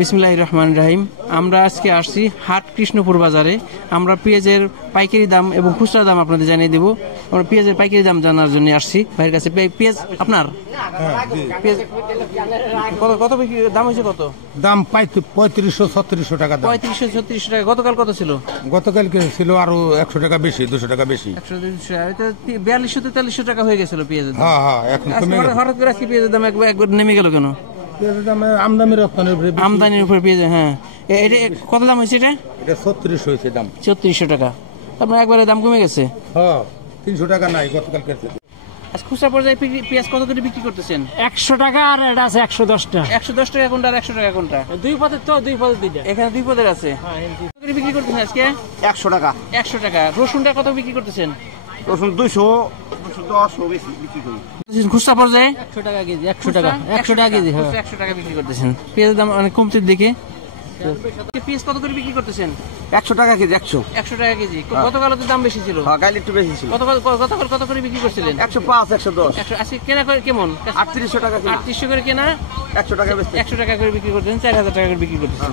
বিসমিল্লাহির রহমানির রহিম। আমরা আজকে আসছি হাট কৃষ্ণপুর বাজারে। আমরা পেঁয়াজের পাইকারি দাম এবং খুচরা দাম আপনাদের জানিয়ে দেবো। আমরা পেঁয়াজের পাইকারি দাম জানার জন্য আসছি ভাইয়ের কাছে। পেঁয়াজ আপনার পেঁয়াজ কত বিক্রি দাম হয়েছে? কত দাম 3500-3600 টাকা। 3500-3600 টাকা। গতকাল কত ছিল? গতকালকে ছিল আরো 100 টাকা বেশি, 200 টাকা বেশি। 4200-4300 টাকা হয়ে গেছিল পেঁয়াজের দাম। হ্যাঁ, এখন হঠাৎ করে আজকে পেঁয়াজের দাম একবার নেমে গেল কেন? পেঁয়াজের দাম আমদানির উপরে পেঁয়াজ। হ্যাঁ, এটা কত দাম হয়েছে? এটা 3600 হয়েছে দাম। 3600 টাকা। আপনার একবারে দাম কমে গেছে। হ্যাঁ, 300 টাকা নাই গতকালকে। খুচরা পর্যায়ে পেঁয়াজ কত করে বিক্রি করতেছেন? 100 টাকা আর এটা আছে 110 টাকা। 110 টাকা কোনটা আর 100 টাকা কোনটা? দুই পদের তো, দুই পদের দুইটা। এখানে দুই পদের আছে। কত করে বিক্রি করতেছেন আজকে? 100 টাকা। 100 টাকা। রসুনটা কত বিক্রি করতেছেন? রসুন 200-210 বেশি বিক্রি করি। খুচরা পর্যায়ে 100 টাকা কেজি। 100 টাকা, 100 টাকা কেজি। হ্যাঁ, 100 টাকা বিক্রি করতেছেন। পেঁয়াজের দাম অনেক কমতির দিকে। পেঁয়াজ কত করে বিক্রি করতেছেন? 100 টাকা কেজি। 100 টাকা কেজি। গতকাল তো দাম বেশি ছিল। হ্যাঁ, কাল একটু বেশি ছিল। গতকাল কত করে বিক্রি করছিলেন? 105-110। আজকে কেনা করে কেমন? 3800 টাকা। 3800 করে কেনা, 100 টাকা বেশি। 100 টাকা করে বিক্রি করতেছেন, 4000 টাকা করে বিক্রি করতেছেন।